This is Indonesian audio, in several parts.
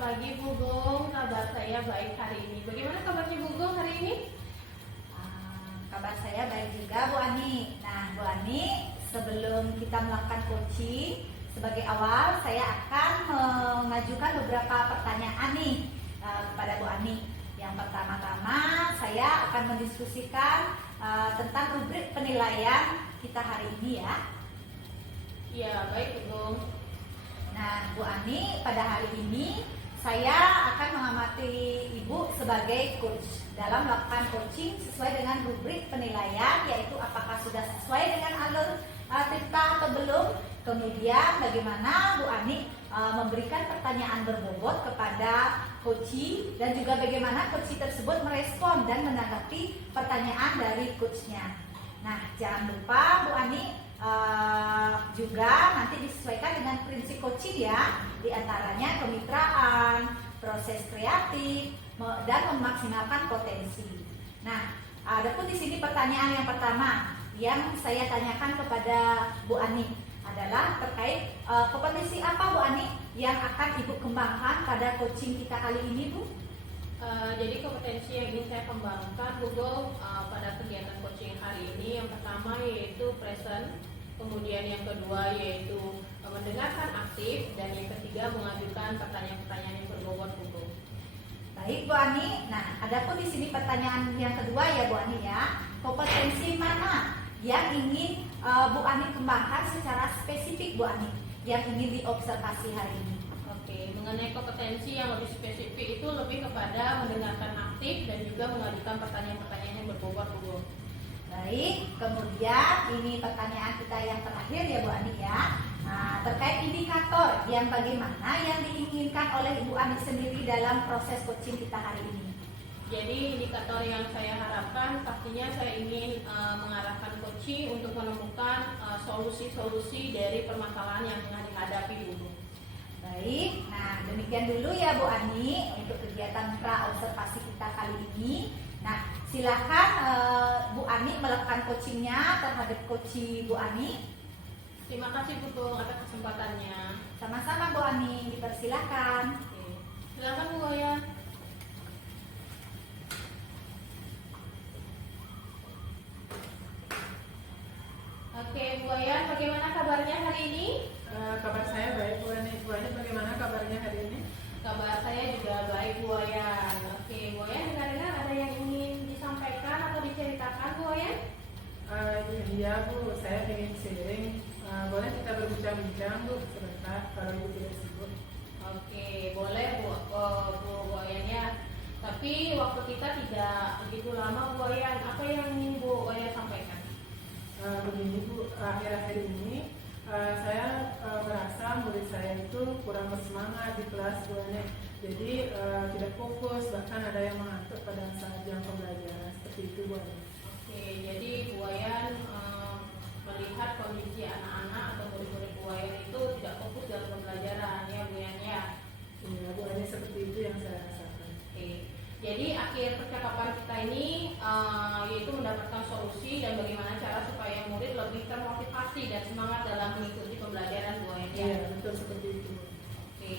pagi Bu Gung, kabar saya baik hari ini. Bagaimana kabarnya Bu Gung hari ini? Kabar saya baik juga Bu Ani. Nah Bu Ani, sebelum kita melakukan coaching, sebagai awal saya akan mengajukan beberapa pertanyaan nih kepada Bu Ani. Yang pertama-tama saya akan mendiskusikan tentang rubrik penilaian kita hari ini ya. Ya baik Bu Gung. Nah Bu Ani, pada hari ini saya akan mengamati Ibu sebagai coach dalam melakukan coaching sesuai dengan rubrik penilaian, yaitu apakah sudah sesuai dengan alur cerita atau belum. Kemudian bagaimana Bu Ani memberikan pertanyaan berbobot kepada coachee dan juga bagaimana coachee tersebut merespon dan menanggapi pertanyaan dari coachnya. Nah jangan lupa Bu Ani juga nanti disesuaikan dengan prinsip coaching ya, diantaranya kemitraan, proses kreatif, dan memaksimalkan potensi. Nah, ada pun di sini pertanyaan yang pertama yang saya tanyakan kepada Bu Ani adalah terkait kompetensi apa Bu Ani yang akan Ibu kembangkan pada coaching kita kali ini Bu? Jadi kompetensi yang ingin saya kembangkan Bu Gung pada kegiatan coaching hari ini, yang pertama yaitu present, kemudian yang kedua yaitu mendengarkan aktif, dan yang ketiga mengajukan pertanyaan-pertanyaan yang berbobot Bu Gung. Baik Bu Ani, nah ada pun di sini pertanyaan yang kedua ya Bu Ani ya, kompetensi mana yang ingin Bu Ani kembangkan secara spesifik Bu Ani yang ingin diobservasi hari ini? Oke, mengenai kompetensi yang lebih spesifik itu lebih kepada mendengarkan aktif dan juga mengajukan pertanyaan-pertanyaan yang berbobot Bu Gung. Baik, kemudian ini pertanyaan kita yang terakhir ya Bu Ani ya. Nah, terkait indikator yang bagaimana yang diinginkan oleh Ibu Ani sendiri dalam proses coaching kita hari ini. Jadi indikator yang saya harapkan pastinya saya ingin mengarahkan coaching untuk menemukan solusi-solusi dari permasalahan yang tengah dihadapi Bu. Baik, nah demikian dulu ya Bu Ani untuk kegiatan pra observasi kita kali ini. Nah silakan Bu Ani melakukan coachingnya terhadap coaching Bu Ani. Terima kasih Bu Gung atas kesempatannya. Sama-sama Bu Ani, dipersilakan. Oke. Silakan Bu Wayan. Oke Bu Wayan, bagaimana kabarnya hari ini? Kabar saya baik Bu Ani. Bu Ani bagaimana kabarnya hari ini? Kabar saya juga baik Bu Wayan. Oke Bu Wayan, dengar-dengar ada yang ingin disampaikan atau diceritakan Bu Wayan? Iya Bu, saya ingin sharing. Boleh kita berbincang-bincang Bu sebentar kalau Ibu tidak sibuk? Oke, boleh Bu Wayan ya. Tapi waktu kita tidak begitu lama Bu Wayan. Apa yang ingin Bu Wayan sampaikan? Begini Bu, akhir-akhir ini saya merasa murid saya itu kurang bersemangat di kelas Bu Ani. Jadi tidak fokus, bahkan ada yang mengantuk pada saat jam pembelajaran, seperti itu Bu Ani. Oke, jadi Bu Wayan melihat kondisi anak-anak atau murid-murid Bu Wayan itu tidak fokus dalam pembelajaran ya Bu Wayan ya. Iya Bu Ani, seperti itu yang saya rasakan. Oke, jadi akhir percakapan kita ini yaitu mendapatkan solusi dan bagaimana cara supaya murid lebih termotivasi dan semangat dalam mengikuti pembelajaran Bu Wayan ya. Iya betul seperti itu. Oke,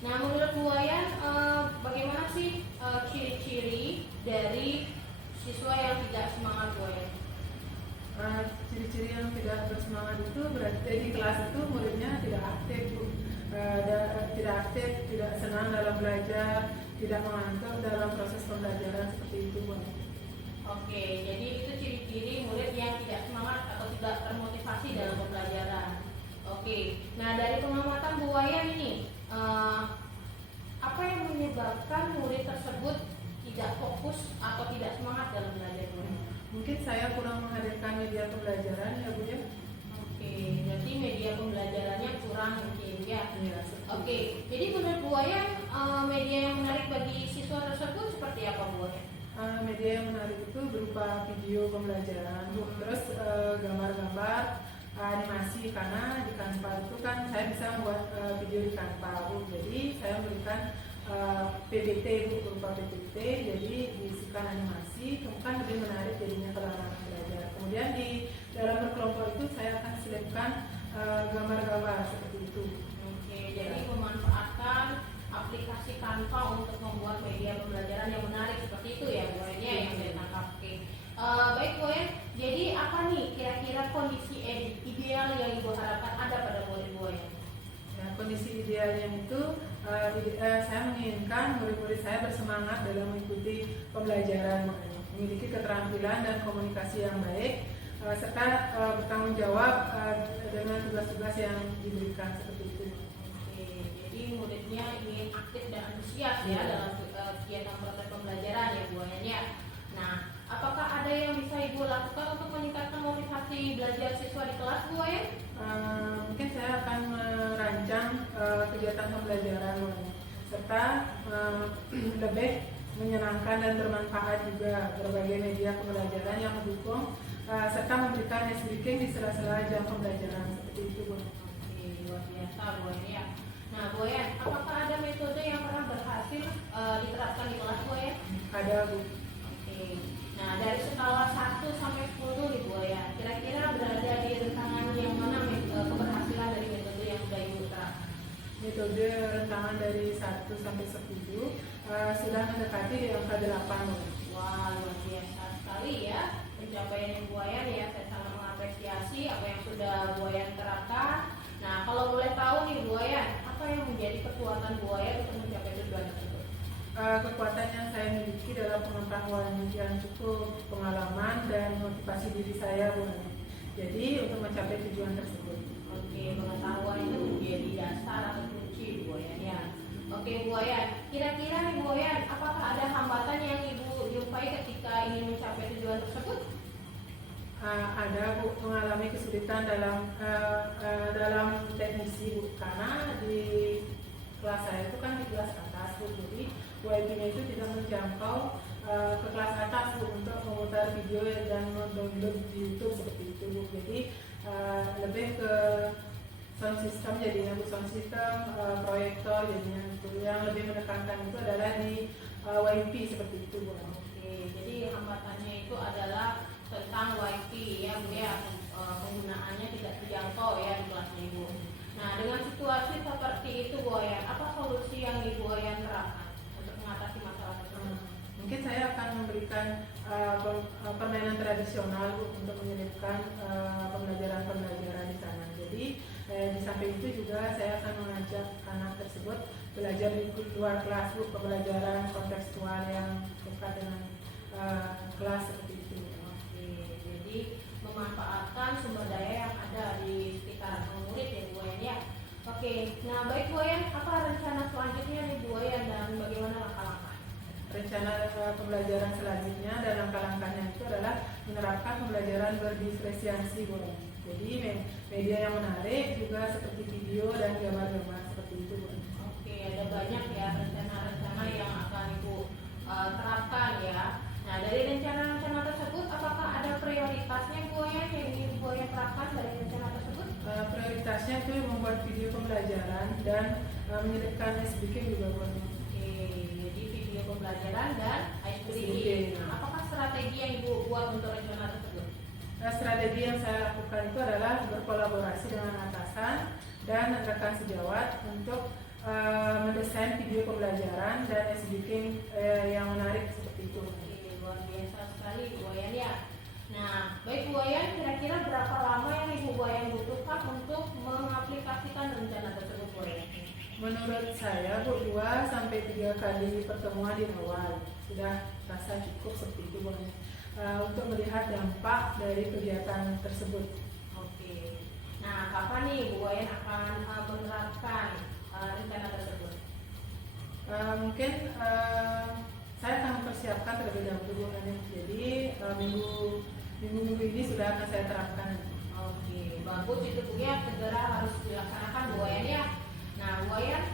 nah menurut Bu Wayan bagaimana sih ciri-ciri dari siswa yang tidak semangat Bu Wayan? Ciri-ciri yang tidak bersemangat itu berarti di kelas itu muridnya tidak aktif Bu. Tidak aktif, tidak senang dalam belajar, tidak mengantuk dalam proses pembelajaran, seperti itu Bu. Oke, jadi itu ciri-ciri murid yang tidak semangat atau tidak termotivasi dalam pembelajaran. Oke, nah dari pengamatan Bu Wayan ini apa yang menyebabkan murid tersebut tidak fokus atau tidak semangat dalam belajar Bu? Mungkin saya kurang menghadirkan media pembelajaran ya Bu ya. Oke, berarti media pembelajarannya kurang mungkin ya. Iya. Oke, jadi menurut Bu Wayan media yang menarik bagi siswa tersebut seperti apa Bu Wayan? Media yang menarik itu berupa video pembelajaran Bu, terus gambar-gambar, animasi, karena di Canva itu kan saya bisa membuat video di Canva Bu. Jadi saya memberikan PPT Bu, berupa PPT, jadi diisikan animasi, kan lebih menarik jadinya kalau anak belajar. Kemudian di dalam berkelompok itu saya akan selipkan gambar-gambar seperti itu. Oke, jadi memanfaatkan aplikasi Canva untuk membuat media pembelajaran yang menarik seperti itu ya Bu Ayan ya, yang saya tangkap. Oke. Baik Bu Ayan, jadi apa nih kira-kira kondisi ideal yang Ibu harapkan ada pada murid Bu Ayan? Ya, kondisi idealnya itu saya menginginkan murid-murid saya bersemangat dalam mengikuti pembelajaran, memiliki keterampilan dan komunikasi yang baik, serta bertanggung jawab dengan tugas-tugas yang diberikan seperti itu. Oke, jadi muridnya ingin aktif dan antusias ya dalam kegiatan proses pembelajaran ya Bu Ayan ya. Nah, apakah ada yang bisa Ibu lakukan untuk meningkatkan motivasi belajar siswa di kelas Bu Ayan? Mungkin saya akan merancang kegiatan pembelajaran serta lebih menyenangkan dan bermanfaat juga berbagai media pembelajaran yang mendukung serta memberikan speaking di sela-sela jam pembelajaran seperti itu Bu. Oke, luar biasa Bu Ayan ya. Nah Bu Ayan, apakah ada metode yang pernah berhasil diterapkan di kelas Bu Ayan? Ada Bu. Oke. Nah, dari skala 1 sampai 10 nih Bu Ayan, kira-kira berada di rentangan yang mana keberhasilan dari metode yang sudah Ibu terapkan? Metode rentangan dari 1 sampai 10 sudah mendekati di angka 8 Bu. Wah, luar biasa sekali ya pencapaian Bu Ayan ya. Saya sangat mengapresiasi apa yang sudah Bu Ayan terapkan. Nah, kalau boleh tahu nih Bu Ayan, apa yang menjadi kekuatan Bu Ayan untuk mencapai tujuan tersebut? Kekuatan yang saya miliki dalam pengetahuan yang cukup, pengalaman dan motivasi diri saya Bu. Jadi untuk mencapai tujuan tersebut. Oke, pengetahuan itu menjadi dasar atau kunci Bu Ayan ya. Oke Bu Ayan, kira-kira nih Bu Ayan, apakah ada hambatan yang Ibu jumpai ketika ingin mencapai tujuan tersebut? Ada Bu, mengalami kesulitan dalam teknisi Bu, karena di kelas saya itu kan di kelas atas Bu, jadi WiFi-nya itu tidak menjangkau ke kelas atas Bu untuk memutar video dan mendownload di YouTube seperti itu Bu. Jadi lebih ke sound system jadinya Bu, sound system, proyektor jadinya Bu. Yang lebih menekankan itu adalah di WiFi seperti itu Bu. Oke, jadi hambatannya itu adalah tentang WiFi ya Bu ya, penggunaannya tidak terjangkau ya di kelas Ibu. Nah, dengan situasi seperti itu Bu Ayan, apa solusi yang Ibu Ayan terapkan untuk mengatasi masalah tersebut? Mungkin saya akan memberikan permainan tradisional Bu, untuk menyelipkan pembelajaran di sana. Jadi di samping itu juga saya akan mengajak anak tersebut belajar di luar kelas Bu, pembelajaran kontekstual yang dekat dengan kelas seperti itu. Oke, jadi memanfaatkan sumber daya yang ada di sekitar murid ya Bu Ayan ya. Oke, nah baik Bu Ayan, apa rencana selanjutnya nih Bu Ayan dan bagaimana langkah-langkah? Rencana pembelajaran selanjutnya dan langkah-langkahnya itu adalah menerapkan pembelajaran berdifferensiasi Bu. Jadi media yang menarik juga seperti video dan gambar-gambar seperti itu Bu. Oke, ada banyak ya rencana-rencana yang akan Ibu terapkan ya. Nah, dari rencana-rencana tersebut, apakah ada prioritasnya Bu Ayan yang ingin Bu Ayan terapkan dari rencana tersebut? Prioritasnya itu membuat video pembelajaran dan menyelipkan speaking juga Bu. Oke, jadi video pembelajaran dan ice breaking. Speaking. Nah, apakah strategi yang Ibu buat untuk rencana tersebut? Strategi yang saya lakukan itu adalah berkolaborasi dengan atasan dan rekan sejawat untuk mendesain video pembelajaran dan speaking yang menarik seperti itu. Oke, luar biasa sekali Bu Ayan ya. Nah, baik Bu Ayan, kira-kira berapa lama yang Ibu Bu Ayan butuhkan untuk mengaplikasikan rencana tersebut Bu Ayan? Menurut saya Bu, 2 sampai 3 kali pertemuan di awal sudah rasa cukup seperti itu Bu, untuk melihat dampak dari kegiatan tersebut. Oke. Nah, kapan nih Bu Ayan akan menerapkan rencana tersebut? Mungkin saya akan mempersiapkan terlebih dahulu Bu. Jadi minggu ini sudah akan saya terapkan. Oke, bagus itu Bu ya, segera harus dilaksanakan Bu Ayan ya. Nah Bu Ayan,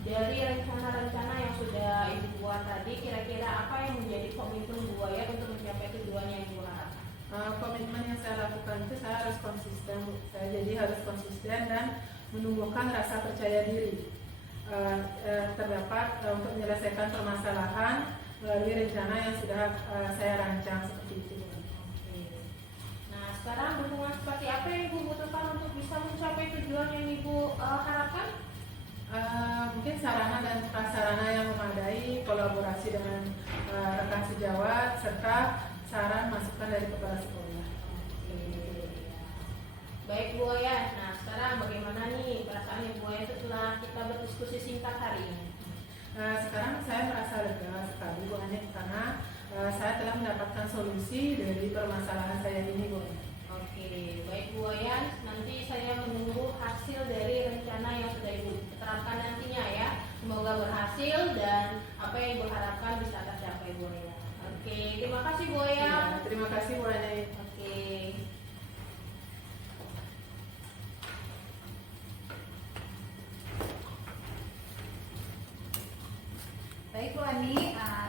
dari rencana-rencana yang sudah Ibu buat tadi, kira-kira apa yang menjadi komitmen Bu Ayan untuk mencapai tujuan yang Ibu harapkan? Komitmen yang saya lakukan itu saya harus konsisten Bu. Saya jadi harus konsisten dan menumbuhkan rasa percaya diri terdapat untuk menyelesaikan permasalahan melalui rencana yang sudah saya rancang seperti itu. Oke. Nah, sekarang dukungan seperti apa yang Ibu butuhkan untuk bisa mencapai tujuan yang Ibu harapkan? Mungkin sarana dan prasarana yang memadai, kolaborasi dengan rekan sejawat, serta saran masukan dari kepala sekolah. Baik Bu Wayan, nah sekarang bagaimana nih perasaannya Bu Wayan setelah kita berdiskusi singkat hari ini? Sekarang saya merasa lega sekali Bu Ani, karena saya telah mendapatkan solusi dari permasalahan saya ini Bu. Oke, baik Bu Wayan, nanti saya menunggu hasil dari rencana yang sudah Ibu terapkan nantinya ya. Semoga berhasil dan apa yang Ibu harapkan bisa tercapai Bu Wayan. Oke, terima kasih Bu Wayan. Ya, terima kasih Bu Ani. Oke. Baik Bu Ani,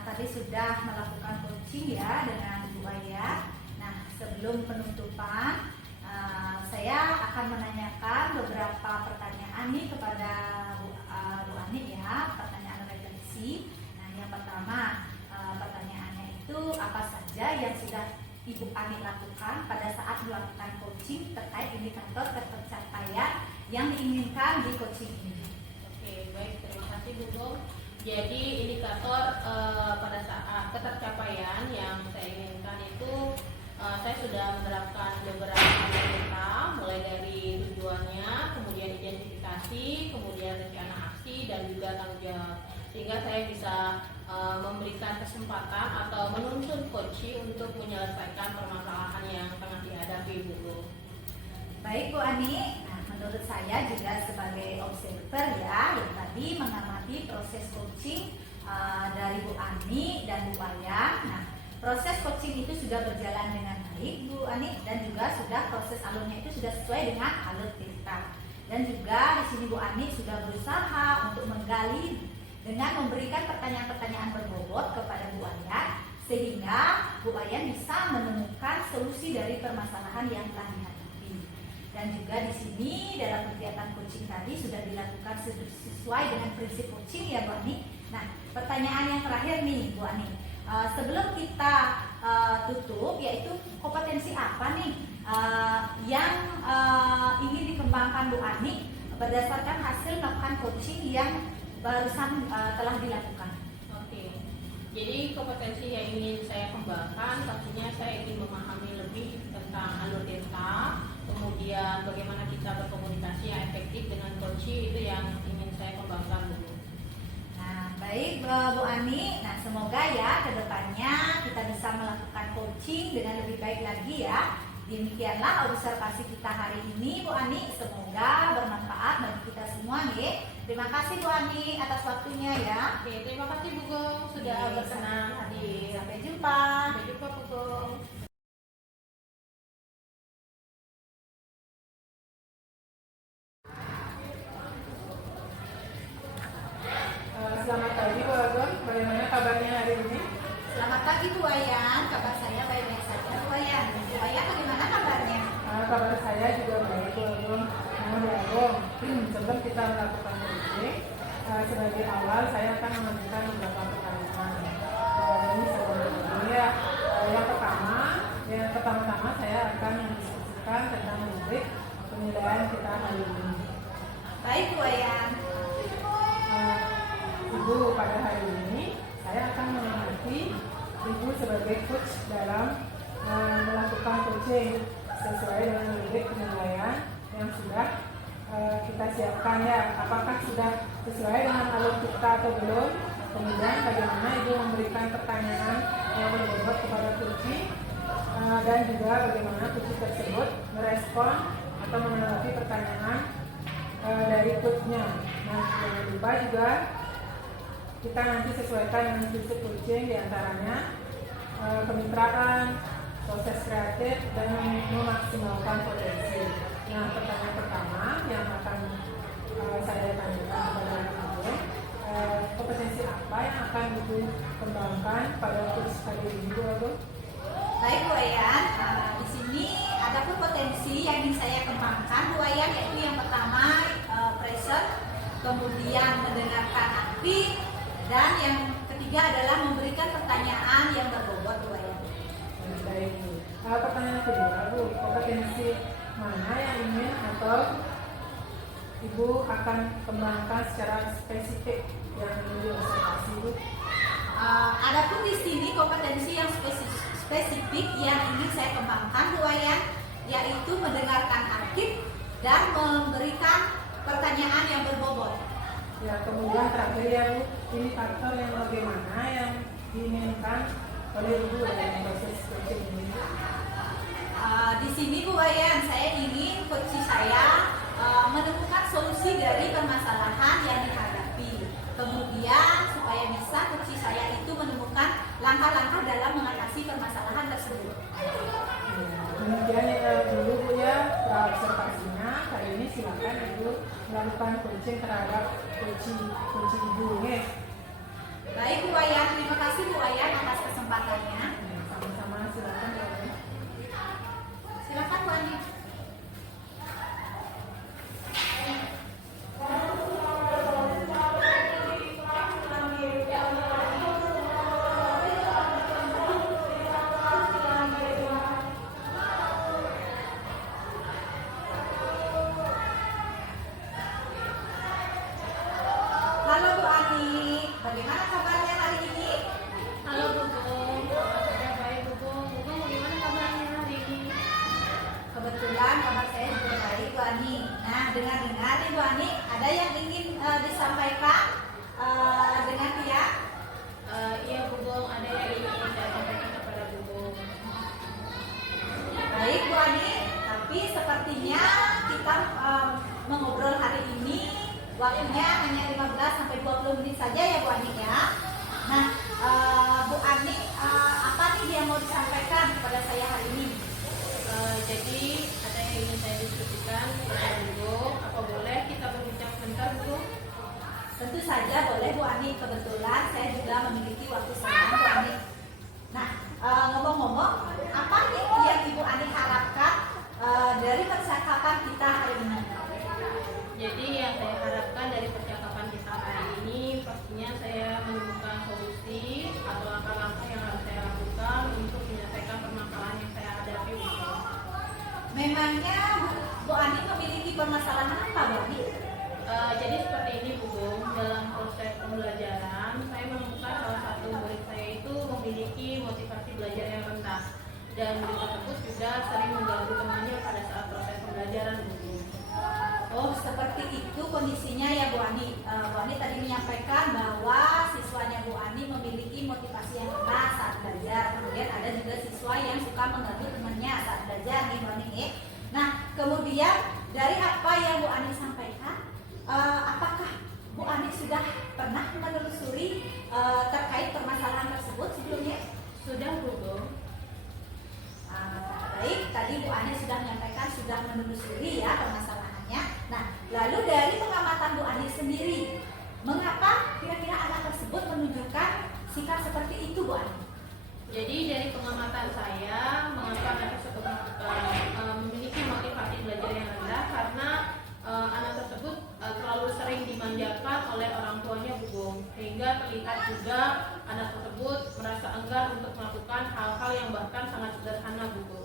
tadi sudah melakukan coaching ya dengan Bu Aya. Nah, sebelum penutupan, saya akan menanyakan beberapa pertanyaan nih kepada Bu Ani ya, pertanyaan refleksi. Nah, yang pertama, pertanyaannya itu apa saja yang sudah Ibu Ani lakukan pada saat melakukan coaching terkait indikator pencapaian yang diinginkan di coaching ini? Oke, baik, terima kasih Bu Gong. Jadi indikator pada saat ketercapaian yang saya inginkan itu saya sudah menerapkan beberapa data, mulai dari tujuannya, kemudian identifikasi, kemudian rencana aksi dan juga tanggung jawab, sehingga saya bisa memberikan kesempatan atau menuntun coach untuk menyelesaikan permasalahan yang tengah dihadapi Bu Gong. Baik Bu Ani, nah menurut saya juga sebagai observer ya, yang tadi mengamati proses coaching dari Bu Ani dan Bu Wayan. Nah, proses coaching itu sudah berjalan dengan baik Bu Ani, dan juga sudah proses alurnya itu sudah sesuai dengan alur kita. Dan juga di sini Bu Ani sudah berusaha untuk menggali dengan memberikan pertanyaan-pertanyaan berbobot kepada Bu Wayan, sehingga Bu Wayan bisa menemukan solusi dari permasalahan yang telah dihadapi. Dan juga di sini dalam kegiatan coaching tadi sudah dilakukan sesuai dengan prinsip coaching ya Bu Ani. Nah, pertanyaan yang terakhir nih Bu Ani, sebelum kita tutup, yaitu kompetensi apa nih yang ingin dikembangkan Bu Ani berdasarkan hasil melakukan coaching yang barusan telah dilakukan? Oke, jadi kompetensi yang ingin saya kembangkan pastinya saya ingin memahami lebih tentang alur data, kemudian bagaimana kita berkomunikasi yang efektif dengan coaching, itu yang ingin saya kembangkan Bu. Nah, baik Bu Ani, nah semoga ya kedepannya kita bisa melakukan coaching dengan lebih baik lagi ya. Demikianlah observasi kita hari ini Bu Ani, semoga bermanfaat bagi kita semua nih. Terima kasih Bu Ani atas waktunya ya. Oke, terima kasih Bu Gong sudah berkenan hadir. Sampai jumpa. Sampai jumpa Bu Gong. Selamat pagi Bu Agong, bagaimana kabarnya hari ini? Selamat pagi Bu Wayan, kabar saya baik-baik saja Bu Wayan. Bu Wayan bagaimana kabarnya? Kabar saya juga baik Bu Agong. Namun Bu Agong, sebelum kita melakukan coaching, sebagai awal saya akan mengajukan beberapa pertanyaan. Ini sebelumnya yang pertama-tama saya akan mendiskusikan tentang rubrik penilaian kita hari ini. Baik Bu Wayan. Ibu, pada hari ini saya akan mengamati Ibu sebagai coach dalam melakukan coaching sesuai dengan rubrik penilaian yang sudah kita siapkan ya. Apakah sudah sesuai dengan alur kita atau belum? Kemudian bagaimana Ibu memberikan pertanyaan yang berbobot kepada coach, dan juga bagaimana coach tersebut merespon atau menanggapi pertanyaan dari coachnya. Nah, jangan lupa juga kita nanti sesuaikan dengan prinsip coaching, diantaranya kemitraan, proses kreatif, dan memaksimalkan potensi. Nah, pertanyaan pertama yang akan saya tanyakan kepada Ibu, kompetensi apa yang akan Ibu kembangkan pada coach hari ini Bu? Baik Bu Wayan, di sini ada pun potensi yang ingin saya kembangkan Bu Wayan, yaitu yang pertama present, kemudian mendengarkan aktif, dan yang ketiga adalah memberikan pertanyaan yang berbobot Bu Wayan. Baik Bu. Pertanyaan kedua Bu, kompetensi mana yang ingin atau Ibu akan kembangkan secara spesifik yang ingin diobservasi, Bu? Adapun di sini kompetensi yang spesifik yang ingin saya kembangkan, Bu Wayan, yaitu mendengarkan aktif dan memberikan pertanyaan yang berbobot. Ya, kemudian terakhir ya Bu, indikator yang bagaimana yang diinginkan oleh Ibu dalam proses coaching ini? Di sini Bu Wayan, saya ingin coach saya menemukan solusi dari permasalahan yang dihadapi. Kemudian supaya bisa coach saya itu menemukan langkah-langkah dalam mengatasi permasalahan tersebut. Kemudian dulu Bu ya, observasinya kali ini silakan Ibu melakukan coaching terhadap coaching Ibu ya. Baik Bu Wayan, terima kasih Bu Wayan atas kesempatannya. Sama-sama, silakan Bu Wayan. Silakan Bu Ani. Halo Bu Ani, bagaimana kabarnya hari ini? Halo Bu Bung, saya baik Bu Bung. Bu Bung bagaimana kabarnya hari ini? Kebetulan kabar saya juga baik Bu Ani. Nah, dengar-dengar nih Bu Ani, ada yang ingin disampaikan dengan Tia? Iya Bu Bung, ada yang ingin saya sampaikan kepada Bu Bung. Baik Bu Ani, tapi sepertinya kita mengobrol hari ini waktunya hanya 15 sampai 20 menit saja ya Bu Ani ya. Nah, Bu Ani, apa nih yang mau disampaikan kepada saya hari ini? Jadi ada yang ingin saya diskusikan kepada Bu Bung. Apa boleh kita berbincang sebentar Bu Bung? Tentu saja boleh Bu Ani, kebetulan saya juga memiliki waktu senang Bu Ani. Nah, ngomong-ngomong, apa nih yang Ibu Ani harapkan dari percakapan kita hari ini? Jadi yang saya harapkan dari percakapan kita hari ini pastinya saya menemukan solusi atau langkah-langkah yang harus saya lakukan untuk menyelesaikan permasalahan yang saya hadapi Bu Bung. Memangnya Bu Ani memiliki permasalahan apa Bu Ani? Jadi seperti ini Bu Bung, dalam proses pembelajaran saya menemukan salah satu murid saya itu memiliki motivasi belajar yang rendah dan murid tersebut juga sering mengganggu temannya pada saat proses pembelajaran Bu Bung. Oh, seperti itu kondisinya ya Bu Ani. Bu Ani tadi menyampaikan bahwa siswanya Bu Ani memiliki motivasi yang rendah saat belajar. Kemudian ada juga siswa yang suka mengganggu temannya saat belajar nih Bu Ani. Nah, kemudian dari apa yang Bu Ani sampaikan, apakah Bu Ani sudah pernah menelusuri terkait permasalahan tersebut sebelumnya? Sudah Bu Bung. Baik, tadi Bu Ani sudah menyampaikan sudah menelusuri ya permasalahannya. Nah, lalu dari pengamatan Bu Ani sendiri, mengapa kira-kira anak tersebut menunjukkan sikap seperti itu Bu Ani? Jadi dari pengamatan saya, mengapa anak tersebut memiliki motivasi belajar yang rendah karena anak tersebut terlalu sering dimanjakan oleh orang tuanya Bu Bung, sehingga terlihat juga anak tersebut merasa enggan untuk melakukan hal-hal yang bahkan sangat sederhana Bu Bung.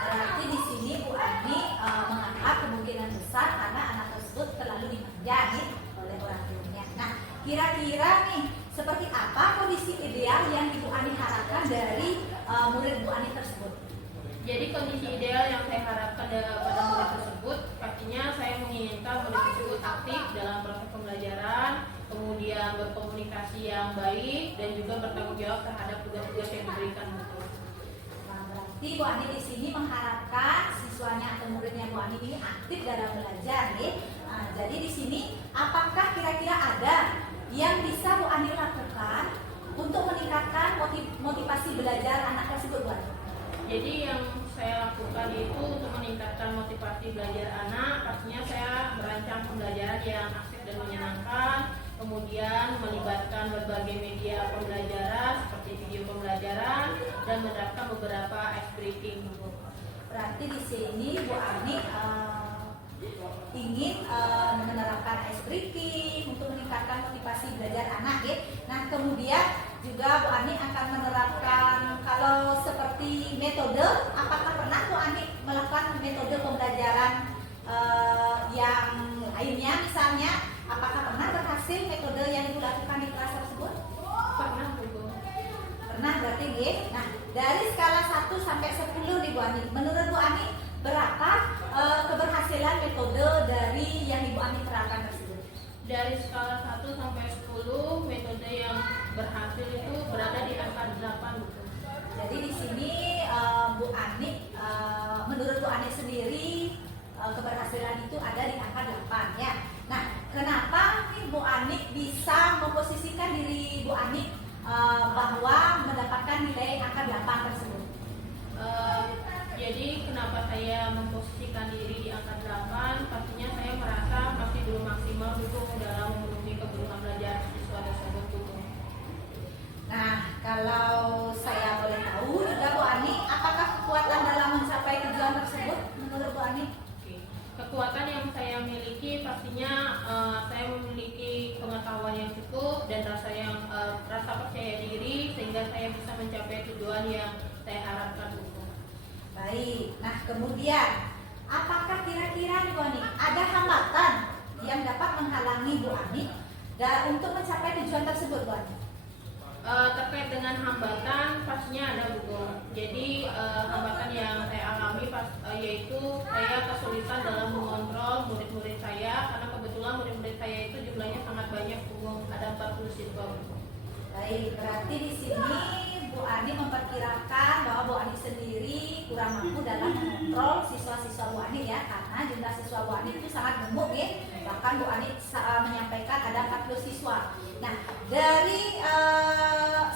Berarti di sini Bu Ani menganggap kemungkinan besar karena anak tersebut terlalu dimanja nih oleh orang tuanya. Nah, kira-kira nih seperti apa kondisi ideal yang Ibu Ani harapkan dari murid Bu Ani tersebut? Jadi kondisi ideal yang saya harapkan pada murid tersebut, pastinya saya menginginkan murid tersebut aktif dalam proses pembelajaran, kemudian berkomunikasi yang baik dan juga bertanggung jawab terhadap tugas-tugas yang diberikan Bu. Nah, berarti Bu Ani di sini mengharapkan siswanya atau muridnya Bu Ani ini aktif dalam belajar nih. Nah, jadi di sini apakah kira-kira ada yang bisa Bu Ani lakukan untuk meningkatkan motivasi belajar anak tersebut Bu Ani? Jadi yang saya lakukan itu untuk meningkatkan motivasi belajar anak, pastinya saya merancang pembelajaran yang aktif dan menyenangkan, kemudian melibatkan berbagai media pembelajaran seperti video pembelajaran dan menerapkan beberapa ice breaking. Berarti di sini Bu Ani ingin menerapkan ice breaking untuk meningkatkan motivasi belajar anak ya. Nah, kemudian juga Bu Ani akan menerapkan kalau seperti metode, apakah pernah Bu Ani melakukan metode pembelajaran yang lainnya, misalnya apakah pernah berhasil metode yang Ibu lakukan di kelas tersebut? Pernah Bu. Pernah berarti ya. Nah, dari skala 1 sampai 10 nih Bu Ani, menurut Bu Ani berapa keberhasilan metode dari yang Ibu Ani terapkan tersebut? Dari skala 1 sampai 10, metode yang berhasil itu berada di angka 8 Bu. Jadi di sini Bu Ani, menurut Bu Ani sendiri keberhasilan itu ada di angka 8 ya. Nah, kenapa nih Bu Ani bisa memposisikan diri Bu Ani bahwa mendapatkan nilai angka 8 tersebut? Jadi kenapa saya memposisikan diri di angka 8? Pastinya saya merasa masih belum maksimal Bu dalam memenuhi kebutuhan belajar siswa tersebut Bu. Nah, kalau saya boleh tahu juga Bu Ani, apakah kekuatan dalam mencapai tujuan tersebut menurut Bu Ani? Oke. Kekuatan yang saya miliki pastinya saya memiliki pengetahuan yang cukup dan rasa percaya diri sehingga saya bisa mencapai tujuan yang saya harapkan Bu. Baik, nah kemudian apakah kira-kira nih Bu Ani ada hambatan yang dapat menghalangi Bu Ani untuk mencapai tujuan tersebut Bu Ani? Terkait dengan hambatan pastinya ada Bu. Jadi hambatan yang saya alami yaitu saya kesulitan dalam mengontrol murid-murid saya karena kebetulan murid-murid saya itu jumlahnya sangat banyak Bu. Ada 40 siswa Bu. Baik, berarti di sini Bu Ani memperkirakan bahwa Bu Ani sendiri kurang mampu dalam mengontrol siswa-siswa Bu Ani ya, karena jumlah siswa Bu Ani itu sangat gemuk ya. Bahkan Bu Ani menyampaikan ada 40 siswa. Nah, dari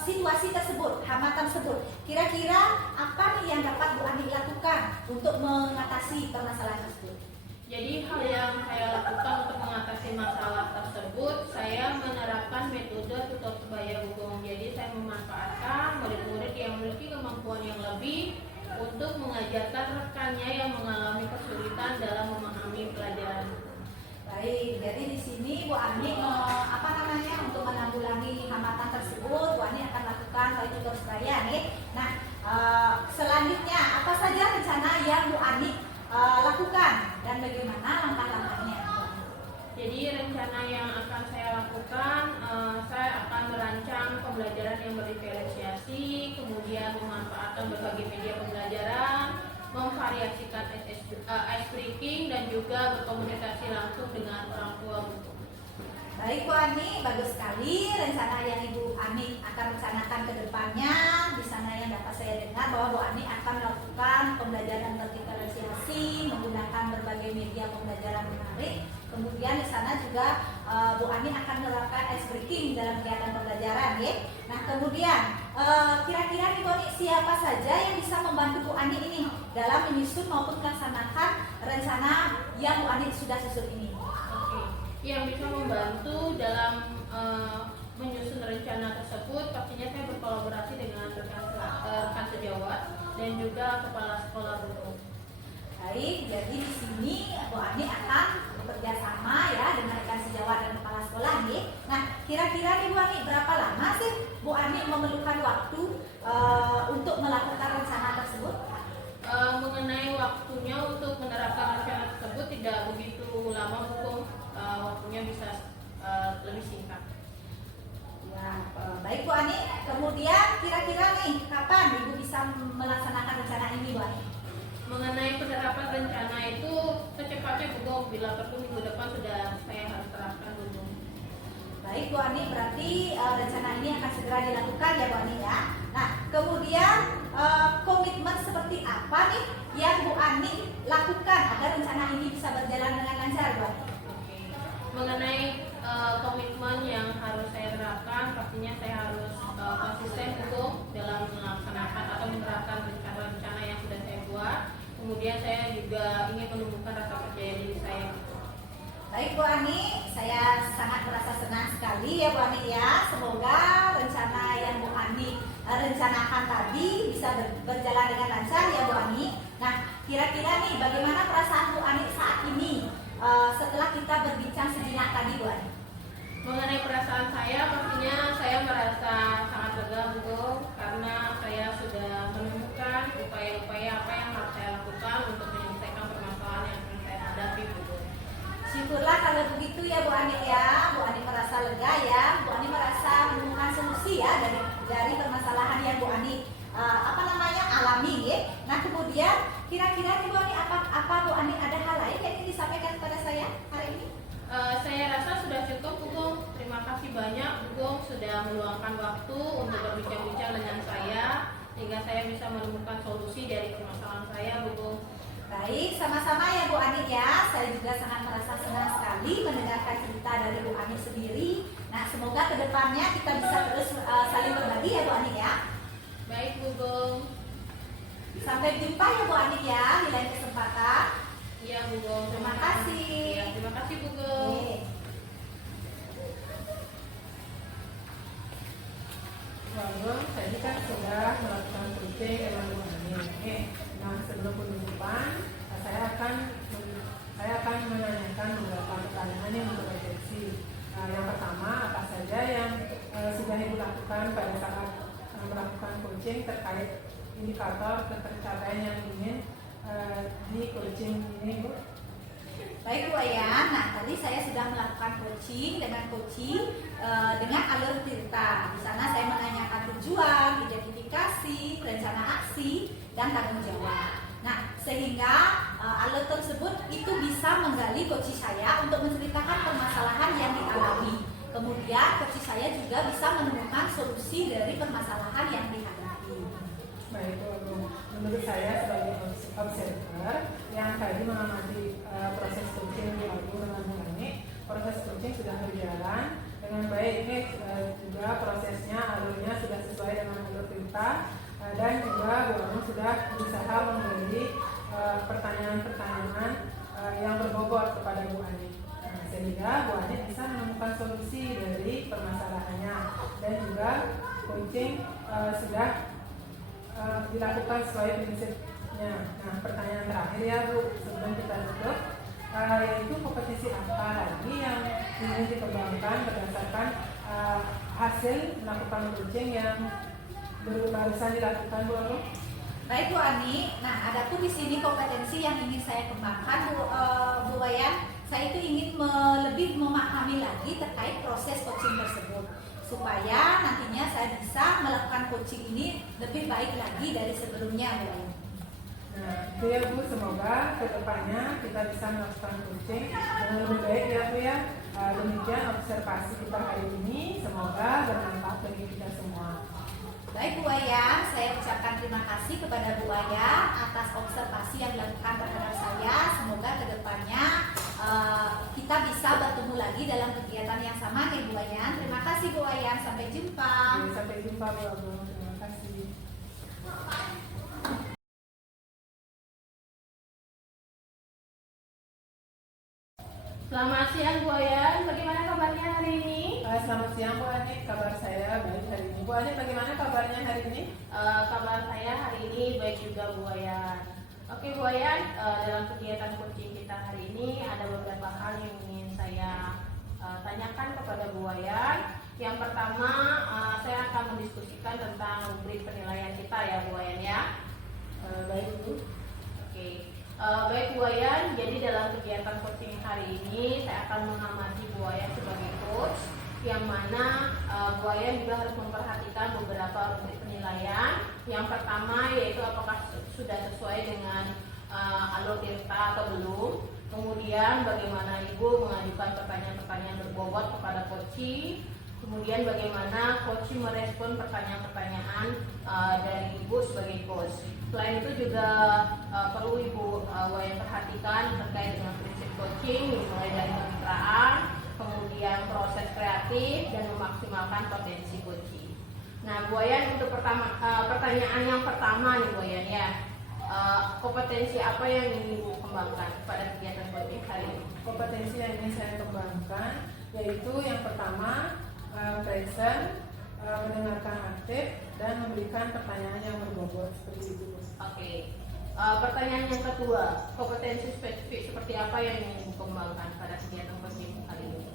situasi tersebut, hambatan tersebut, kira-kira apa nih yang dapat Bu Ani lakukan untuk mengatasi permasalahan tersebut? Jadi hal yang saya lakukan untuk mengatasi masalah tersebut, saya menerapkan metode tutor sebaya Bu. Jadi saya memanfaatkan murid-murid yang memiliki kemampuan yang lebih untuk mengajarkan rekannya yang mengalami kesulitan dalam memahami pelajaran. Baik, jadi di sini Bu Ani untuk menanggulangi hambatan tersebut, Bu Ani akan lakukan hal tutor sebaya nih. Nah, selanjutnya apa saja rencana yang Bu Ani lakukan dan bagaimana langkah-langkahnya? Jadi rencana yang akan saya lakukan, saya akan merancang pembelajaran yang berdiferensiasi, kemudian memanfaatkan berbagai media pembelajaran, memvariasikan ice breaking dan juga berkomunikasi langsung dengan orang tua Bu. Baik Bu Ani, bagus sekali rencana yang Ibu Ani akan rencanakan ke depannya. Di sana yang dapat saya dengar bahwa Bu Ani akan melakukan pembelajaran berdiferensiasi menggunakan berbagai media pembelajaran menarik. Kemudian di sana juga Bu Ani akan menerapkan ice breaking dalam kegiatan pembelajaran ya. Nah, kemudian kira-kira nih Bu Ani, siapa saja yang bisa membantu Bu Ani ini dalam menyusun maupun melaksanakan rencana yang Bu Ani sudah susun ini? Yang bisa membantu dalam menyusun rencana tersebut pastinya saya berkolaborasi dengan rekan sejawat dan juga kepala sekolah Bu. Baik, jadi di sini Bu Ani akan bekerja sama ya dengan rekan sejawat dan kepala sekolah nih. Nah, kira-kira nih Bu Ani, berapa lama sih Bu Ani memerlukan waktu untuk melakukan rencana tersebut? Mengenai waktunya untuk menerapkan rencana tersebut tidak begitu lama Bu. Waktunya bisa lebih singkat. Ya, baik Bu Ani. Kemudian kira-kira nih kapan Ibu bisa melaksanakan rencana ini Bu Ani? Mengenai penerapan rencana itu secepatnya Bu, bila perlu minggu depan sudah saya harus terapkan Bu. Baik Bu Ani, berarti rencana ini akan segera dilakukan ya Bu Ani ya. Nah, kemudian komitmen seperti apa nih yang Bu Ani lakukan agar rencana ini bisa berjalan dengan lancar Bu Ani? Mengenai komitmen yang harus saya terapkan, pastinya saya harus konsisten Bu dalam melaksanakan atau menerapkan rencana-rencana yang sudah saya buat. Kemudian saya juga ingin menumbuhkan rasa percaya diri saya. Baik Bu Ani, saya sangat merasa senang sekali ya Bu Ani ya. Semoga rencana yang Bu Ani rencanakan tadi bisa berjalan dengan lancar ya Bu Ani. Nah, kira-kira nih bagaimana perasaan Bu Ani saat ini setelah kita berbincang sejenak tadi Bu Ani? Mengenai perasaan saya, pastinya saya merasa sangat lega Bu, karena saya sudah menemukan upaya-upaya apa yang harus saya lakukan untuk menyelesaikan permasalahan yang akan saya hadapi Bu. Syukurlah kalau sudah meluangkan waktu untuk berbincang-bincang dengan saya sehingga saya bisa menemukan solusi dari permasalahan saya, Bu. Baik, sama-sama ya Bu Ani ya. Saya juga sangat merasa senang sekali mendengarkan cerita dari Bu Ani sendiri. Nah, semoga kedepannya kita bisa terus saling berbagi ya Bu Ani ya. Baik, Bu Gong. Sampai jumpa ya Bu Ani ya di lain kesempatan. Iya, Bu Gong. Terima kasih. Iya, terima kasih, Bu Gong. Oke. Lalu tadi kan sudah melakukan coaching dengan Bu Ani. Oke. Nah, sebelum penutupan, saya akan menanyakan beberapa pertanyaan yang berpotensi. Yang pertama, apa saja yang sudah Ibu lakukan pada saat melakukan coaching terkait indikator tercapaian yang ingin di coaching ini, Bu? Baik Bu Ayan, nah tadi saya sudah melakukan coaching dengan alur Tirta. Di sana saya menanyakan tujuan, identifikasi, rencana aksi, dan tanggung jawab. Nah, sehingga alur tersebut itu bisa menggali coach saya untuk menceritakan permasalahan yang dialami. Kemudian coach saya juga bisa menemukan solusi dari permasalahan yang dihadapi. Baik, Bu. Menurut saya sebagai observer yang tadi mengamati proses coaching di Abu dengan Bu Ani, proses coaching sudah berjalan dengan baik. Ini juga prosesnya, alurnya sudah sesuai dengan alur Tirta, dan juga Bu Ani sudah berusaha memberi pertanyaan-pertanyaan yang berbobot kepada Bu Ani. Nah, sehingga Bu Ani bisa menemukan solusi dari permasalahannya, dan juga coaching sudah dilakukan sesuai prinsipnya. Nah, pertanyaan terakhir ya Bu, sebelum kita tutup, yaitu kompetensi apa lagi yang ingin dikembangkan berdasarkan hasil melakukan coaching yang barusan dilakukan, Bu? Baik Bu Ani, nah ada pun di sini kompetensi yang ingin saya kembangkan Bu Wayan. Saya itu ingin lebih memahami lagi terkait proses coaching tersebut, supaya nantinya saya bisa melakukan coaching ini lebih baik lagi dari sebelumnya, Bu Wayan. Nah, itu ya Bu, semoga kedepannya kita bisa melakukan coaching dengan lebih baik ya Bu ya. Demikian observasi kita hari ini, semoga bermanfaat bagi kita semua. Baik Bu Wayan, saya ucapkan terima kasih kepada Bu Wayan atas observasi yang dilakukan terhadap saya. Semoga kedepannya kita bisa bertemu lagi dalam kegiatan yang sama nih Bu Wayan. Terima kasih Bu Wayan, sampai jumpa. Sampai jumpa Bu Abu. Terima kasih. Selamat siang, Bu Ayan. Bagaimana kabarnya hari ini? Selamat siang Bu Ani, kabar saya baik hari ini. Bu Ani, bagaimana kabarnya hari ini? Kabar saya hari ini baik juga, Bu Ayan. Oke, Bu Ayan, dalam kegiatan coaching kita hari ini ada beberapa hal yang ingin saya tanyakan kepada Bu Ayan. Yang pertama, saya akan mendiskusikan tentang rubrik penilaian kita ya, Bu Ayan ya. Baik Bu. Oke. Baik Bu Ayan, jadi dalam kegiatan coaching hari ini saya akan mengamati Bu Ayan sebagai coach, yang mana Bu Ayan juga harus memperhatikan beberapa rubrik penilaian. Yang pertama yaitu apakah sudah sesuai dengan alur Tirta atau belum. Kemudian bagaimana Ibu mengajukan pertanyaan-pertanyaan berbobot kepada coaching. Kemudian bagaimana coaching merespon pertanyaan-pertanyaan dari Ibu sebagai coach. Selain itu juga perlu Ibu Wayan perhatikan terkait dengan prinsip coaching, mulai dari kemitraan, kemudian proses kreatif, dan memaksimalkan potensi coaching. Nah, Bu Wayan, untuk pertanyaan yang pertama nih Bu Wayan ya, kompetensi apa yang ingin Ibu kembangkan pada kegiatan coaching hari ini? Kompetensi yang ingin saya kembangkan yaitu yang pertama present, mendengarkan aktif, dan memberikan pertanyaan yang berbobot seperti itu. Oke. Pertanyaan yang kedua, kompetensi spesifik seperti apa yang ingin dikembangkan pada kegiatan coaching kali ini?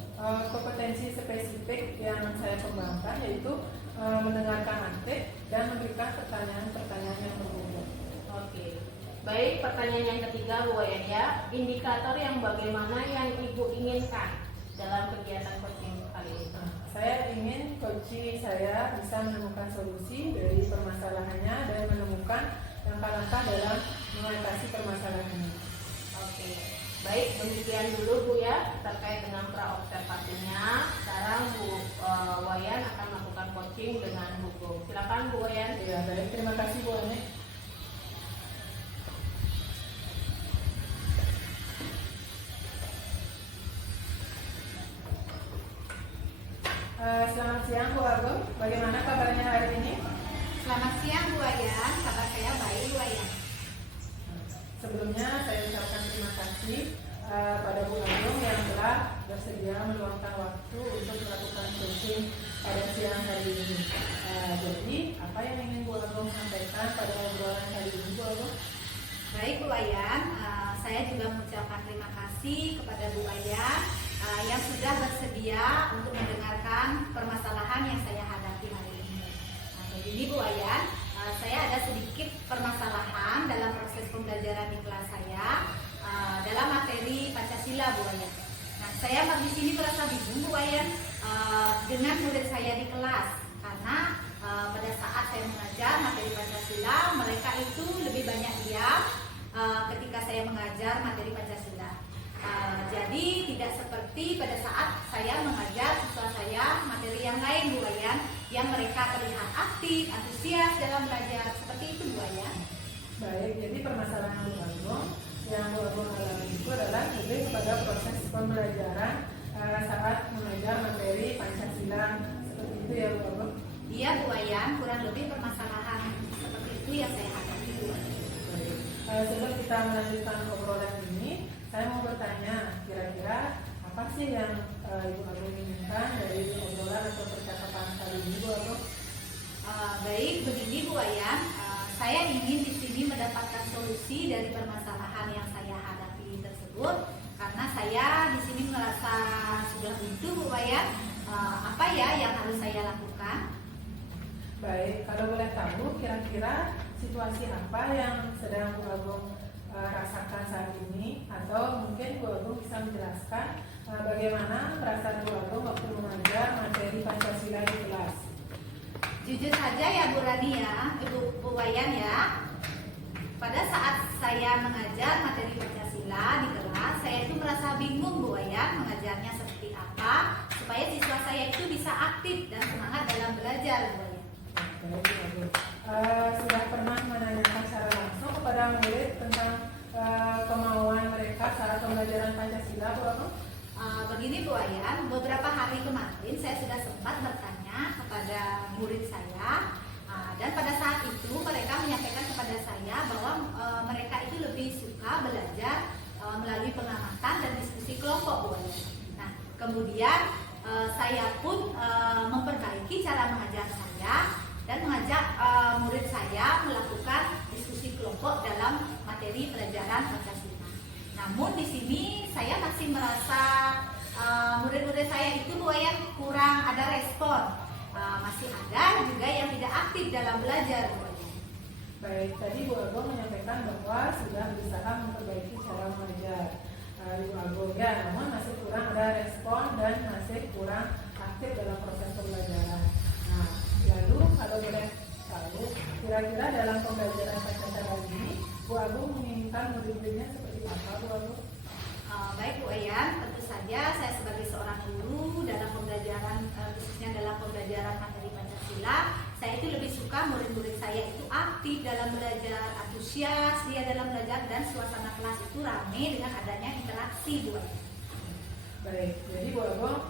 Kompetensi spesifik yang saya kembangkan yaitu mendengarkan aktif dan memberikan pertanyaan-pertanyaan yang berbobot. Oke. Baik, pertanyaan yang ketiga Bu Wayan ya, indikator yang bagaimana yang Ibu inginkan dalam kegiatan coaching kali ini? Saya ingin coaching saya bisa menemukan solusi dari permasalahannya dan menemukan langkah-langkah dalam mengatasi permasalahannya. Oke, baik, demikian dulu Bu ya terkait dengan pra observasinya. Sekarang Bu Wayan akan melakukan coaching dengan hukum. Silakan Bu Wayan. Ya, baik. Terima kasih Bu Ani. Selamat siang Bu Agung. Bagaimana kabarnya hari ini? Selamat siang Bu Wayan, kabar saya baik Bu Wayan. Sebelumnya saya ucapkan terima kasih pada Bu Agung yang telah bersedia meluangkan waktu untuk melakukan coaching pada siang hari ini. Jadi apa yang ingin Bu Agung sampaikan pada obrolan hari ini Bu Agung? Baik Bu Wayan, saya juga mengucapkan terima kasih kepada Bu Wayan yang sudah bersedia untuk mendengarkan permasalahan yang saya hadapi hari ini. Nah, begini Bu Wayan, saya ada sedikit permasalahan dalam proses pembelajaran di kelas saya dalam materi Pancasila Bu Wayan. Nah, saya di sini merasa bingung Bu Wayan dengan murid saya di kelas karena pada saat saya mengajar materi Pancasila mereka itu lebih banyak diam ketika saya mengajar materi Pancasila. Jadi tidak seperti pada saat saya mengajar siswa saya materi yang lain Bu Wayan, yang mereka terlihat aktif, antusias dalam belajar. Seperti itu Bu Wayan. Baik, jadi permasalahan Bu Agung yang Bu Agung alami itu adalah lebih kepada proses pembelajaran saat mengajar materi Pancasila. Seperti itu ya Bu Agung? Iya Bu Wayan, kurang lebih permasalahan seperti itu yang saya hadapi Bu Wayan. Baik. Sebelum kita melanjutkan obrolan ini, saya mau bertanya, kira-kira apa sih yang Ibu Agung inginkan dari obrolan atau percakapan kali ini Bu Agung? Baik, begini Bu Wayan, saya ingin di sini mendapatkan solusi dari permasalahan yang saya hadapi tersebut, karena saya di sini merasa sudah buntu Bu Wayan. Apa ya yang harus saya lakukan? Baik, kalau boleh tahu, kira-kira situasi apa yang sedang Bu Agung rasakan saat ini, atau mungkin Bu Agung bisa menjelaskan bagaimana perasaan Bu Agung waktu mengajar materi Pancasila di kelas? Jujur saja ya Bu Rani ya, Bu Wayan ya, pada saat saya mengajar materi Pancasila di kelas, saya itu merasa bingung Bu Wayan mengajarnya seperti apa supaya siswa saya itu bisa aktif dan semangat dalam belajar Bu Wayan. Baik, Bu Agung. Sudah pernah menanyakan secara langsung kepada murid tentang kemauan mereka saat pembelajaran Pancasila Bu Agung? Begini Bu Wayan, beberapa hari kemarin saya sudah sempat bertanya kepada murid saya, dan pada saat itu mereka menyampaikan kepada saya bahwa mereka itu lebih suka belajar melalui pengamatan dan diskusi kelompok Bu Wayan. Nah, kemudian saya pun memperbaiki cara mengajar saya dan mengajak murid saya melakukan diskusi kelompok dalam materi pelajaran Pancasila. Namun di sini saya masih merasa murid-murid saya itu Bu Wayan kurang ada respon. Masih ada juga yang tidak aktif dalam belajar Bu Wayan. Baik, tadi Bu Agung menyampaikan bahwa sudah berusaha memperbaiki cara mengajar Ibu Agung ya, namun masih kurang ada respon dan masih kurang aktif dalam proses pembelajaran. Nah, lalu kalau boleh tahu, kira-kira dalam pembelajaran Pancasila ini Bu Agung menginginkan murid-muridnya seperti apa Bu Agung? Baik Bu Wayan, tentu saja saya sebagai seorang guru dalam pembelajaran khususnya dalam pembelajaran materi Pancasila, saya itu lebih suka murid-murid saya itu aktif dalam belajar, antusias dia dalam belajar, dan suasana kelas itu ramai dengan adanya interaksi Bu Wayan. Baik, jadi Bu Agung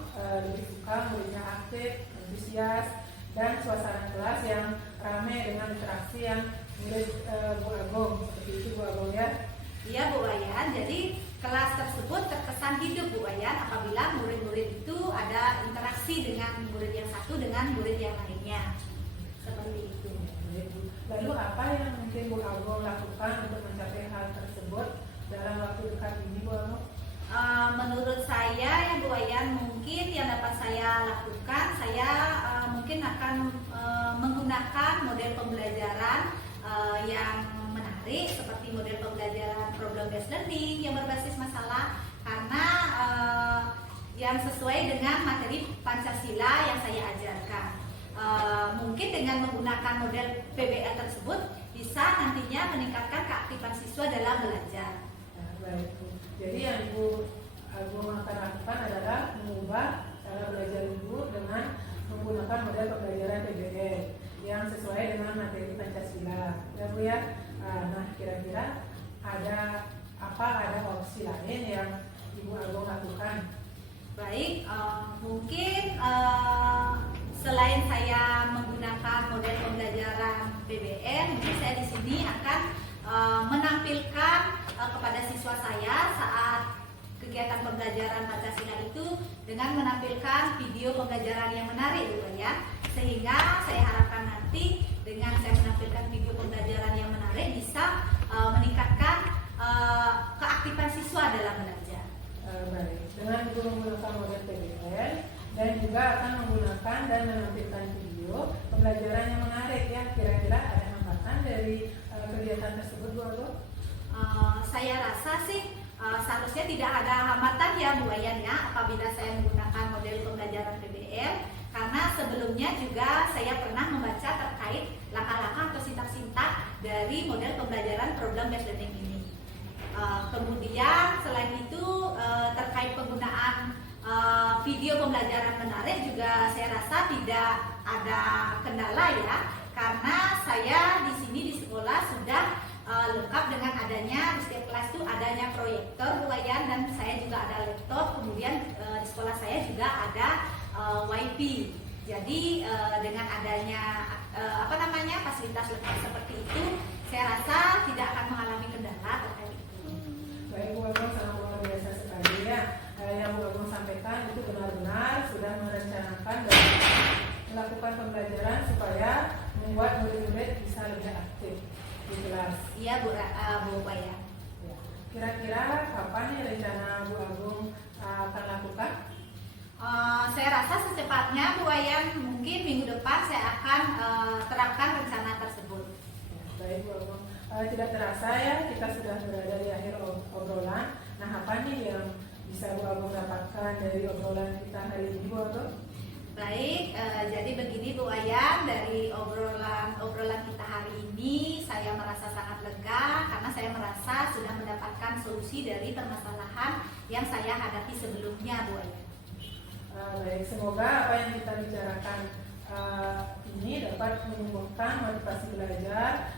lebih suka muridnya aktif, antusias, dan suasana kelas yang ramai dengan interaksi yang mirip Bu Agung. Seperti itu Bu Agung ya? Iya Bu Wayan, jadi kelas tersebut terkesan hidup Bu Wayan apabila murid-murid itu ada interaksi dengan murid yang satu dengan murid yang lainnya. Seperti itu. Lalu apa yang mungkin Bu Agung lakukan untuk mencapai hal tersebut dalam waktu dekat ini Bu Agung? Menurut saya ya Bu Wayan, mungkin yang dapat saya lakukan, saya mungkin akan menggunakan model pembelajaran yang menarik seperti model pembelajaran problem based learning yang berbasis masalah, karena yang sesuai dengan materi Pancasila yang saya ajarkan. Mungkin dengan menggunakan model PBL tersebut bisa nantinya meningkatkan keaktifan siswa dalam belajar. Nah, baik. Jadi yang Ibu Agung akan lakukan adalah mengubah cara belajar Ibu dengan menggunakan model pembelajaran PBL. kira-kira ada opsi lain yang Ibu Agung lakukan? Baik, mungkin selain saya menggunakan model pembelajaran PBM, mungkin saya di sini akan menampilkan kepada siswa saya saat kegiatan pembelajaran Pancasila itu dengan menampilkan video pembelajaran yang menarik gitu ya. Sehingga saya harapkan nanti dengan saya menampilkan video pembelajaran yang menarik bisa meningkatkan keaktifan siswa dalam belajar. Baik, dengan Ibu menggunakan model PBM dan juga akan menggunakan dan menampilkan video pembelajaran yang menarik ya, kira-kira ada hambatan dari kegiatan tersebut Bu Agung? Saya rasa sih seharusnya tidak ada hambatan ya Bu Wayan ya apabila saya menggunakan model pembelajaran PBM, karena sebelumnya juga saya pernah membaca terkait langkah-langkah atau sintak-sintak dari model pembelajaran problem based learning ini. Kemudian selain itu terkait penggunaan video pembelajaran menarik juga saya rasa tidak ada kendala ya, karena saya di sini di sekolah sudah lengkap dengan adanya di setiap kelas itu adanya proyektor Bu Wayan, dan saya juga ada laptop, kemudian di sekolah saya juga ada WiFi. Jadi dengan adanya fasilitas lengkap seperti itu, saya rasa tidak akan mengalami kendala terkait itu. Baik Bu Agung, sangat luar biasa sekali ya. Yang Bu Agung sampaikan itu benar-benar sudah merencanakan dan melakukan pembelajaran supaya membuat murid-murid bisa lebih aktif di kelas. Iya Bu Wayan. Ya. Kira-kira kapan nih rencana Bu Agung akan lakukan? Saya rasa secepatnya Bu Wayan, mungkin minggu depan saya akan terapkan rencana tersebut. Ya, baik Bu Agung. Tidak terasa ya kita sudah berada di akhir obrolan. Nah, apa nih yang bisa Bu Agung dapatkan dari obrolan kita hari ini Bu Agung? Baik, jadi begini Bu Wayan, dari obrolan kita hari ini saya merasa sangat lega karena saya merasa sudah mendapatkan solusi dari permasalahan yang saya hadapi sebelumnya Bu Wayan. Baik, semoga apa yang kita bicarakan ini dapat menumbuhkan motivasi belajar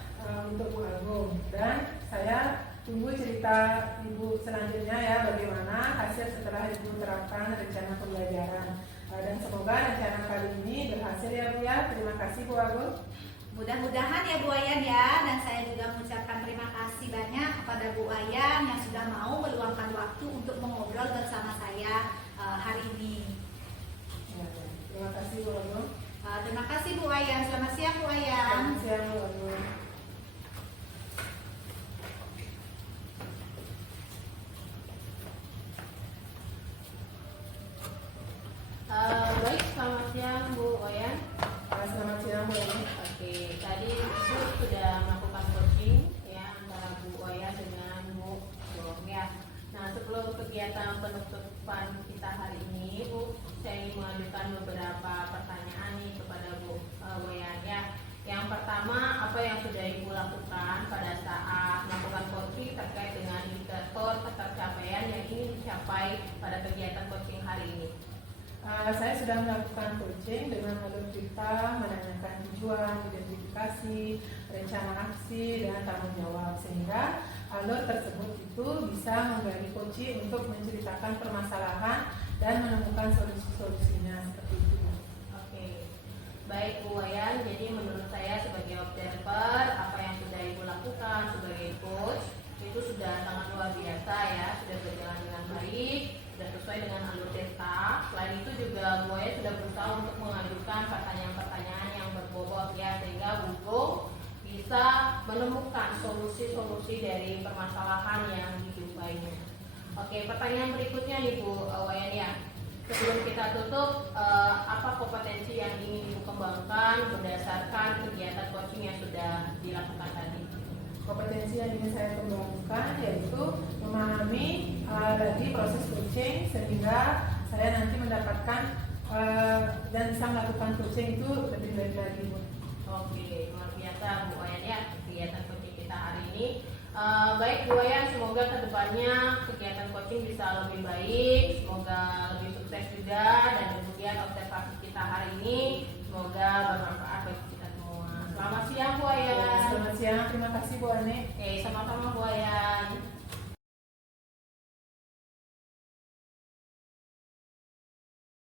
untuk Bu Agung, dan saya tunggu cerita Ibu selanjutnya ya, bagaimana hasil setelah Ibu terapkan rencana pembelajaran, dan semoga rencana kali ini berhasil ya Bu ya. Terima kasih Bu Agung. Mudah-mudahan ya Bu Wayan ya, dan saya juga mengucapkan terima kasih banyak kepada Bu Wayan yang sudah mau meluangkan waktu untuk mengobrol bersama saya hari ini. Ya, terima kasih Bu Agung. Terima kasih Bu Wayan. Selamat siang Bu Wayan. Selamat siang Bu Agung. Baik, selamat siang Bu Wayan. Selamat siang Bu Agung. Oke, tadi Ibu sudah melakukan coaching ya antara Bu Wayan dengan Bu Agung ya. Nah, sebelum kegiatan penutupan kita hari ini, Bu, saya ingin mengajukan beberapa pertanyaan nih kepada Bu Wayan ya. Yang pertama, apa yang sudah Ibu lakukan pada saat melakukan coaching terkait dengan indikator ketercapaian yang ingin dicapai pada kegiatan coaching hari ini? Saya sudah melakukan coaching dengan alur cerita, menanyakan tujuan, identifikasi, rencana aksi, dan tanggung jawab, sehingga alur tersebut itu bisa menggali kunci untuk menceritakan permasalahan dan menemukan solusi-solusinya seperti itu. Oke, baik Bu Wayan. Jadi menurut saya sebagai observer, apa yang sudah Ibu lakukan sebagai coach itu sudah sangat luar biasa ya, sudah berjalan dengan baik, sudah sesuai dengan alur cerita. Selain itu juga Bu Wayan sudah berusaha untuk mengajukan pertanyaan-pertanyaan yang berbobot ya, sehingga Bu Go bisa menemukan solusi-solusi dari permasalahan yang dijumpainya. Oke, pertanyaan berikutnya nih Bu Wayan ya. Sebelum kita tutup, apa kompetensi yang ingin Ibu kembangkan berdasarkan kegiatan coaching yang sudah dilakukan tadi? Kompetensi yang ingin saya kembangkan yaitu memahami lagi proses coaching, sehingga saya nanti mendapatkan dan bisa melakukan coaching itu lebih baik lagi Bu. Oke, luar biasa Bu Wayan ya kegiatan coaching kita hari ini. Baik Bu Wayan, semoga kedepannya kegiatan coaching bisa lebih baik, semoga lebih sukses juga, dan kemudian observasi kita hari ini semoga bermanfaat bagi kita semua. Selamat siang Bu Wayan. Selamat siang. siang. Terima kasih Bu Ani. Oke, sama-sama Bu Ayan.